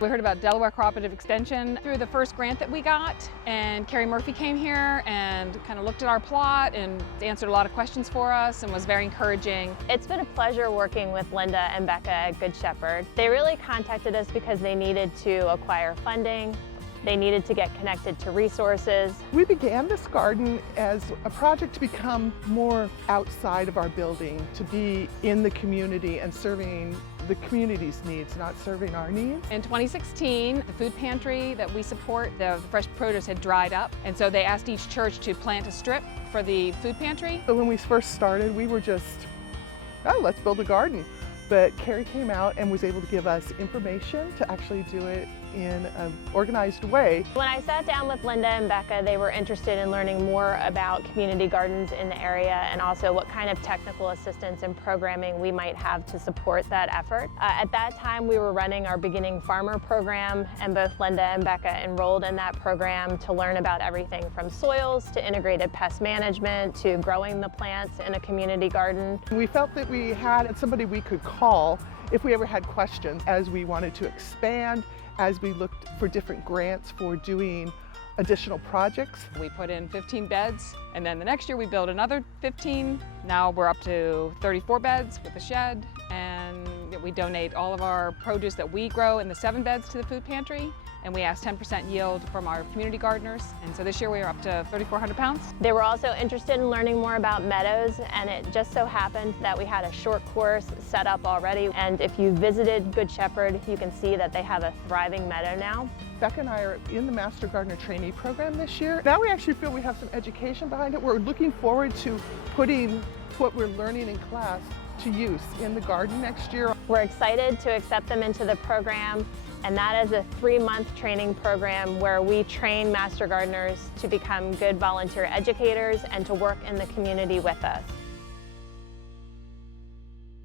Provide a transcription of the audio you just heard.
We heard about Delaware Cooperative Extension through the first grant that we got, and Carrie Murphy came here and kind of looked at our plot and answered a lot of questions for us and was very encouraging. It's been a pleasure working with Linda and Becca at Good Shepherd. They really contacted us because they needed to acquire funding. They needed to get connected to resources. We began this garden as a project to become more outside of our building, to be in the community and serving the community's needs, not serving our needs. In 2016, the food pantry that we support, the fresh produce had dried up, and so they asked each church to plant a strip for the food pantry. So when we first started, we were just, oh, let's build a garden. But Carrie came out and was able to give us information to actually do it in an organized way. When I sat down with Linda and Becca, they were interested in learning more about community gardens in the area and also what kind of technical assistance and programming we might have to support that effort. At that time, we were running our Beginning Farmer program, and both Linda and Becca enrolled in that program to learn about everything from soils to integrated pest management to growing the plants in a community garden. We felt that we had somebody we could call if we ever had questions, as we wanted to expand, as we looked for different grants for doing additional projects. We put in 15 beds, and then the next year we built another 15. Now we're up to 34 beds with a shed, and we donate all of our produce that we grow in the 7 beds to the food pantry, and we ask 10% yield from our community gardeners. And so this year we are up to 3,400 pounds. They were also interested in learning more about meadows, and it just so happened that we had a short course set up already. And if you visited Good Shepherd, you can see that they have a thriving meadow now. Becca and I are in the Master Gardener Trainee Program this year. Now we actually feel we have some education behind it. We're looking forward to putting what we're learning in class to use in the garden next year. We're excited to accept them into the program, and that is a 3-month training program where we train Master Gardeners to become good volunteer educators and to work in the community with us.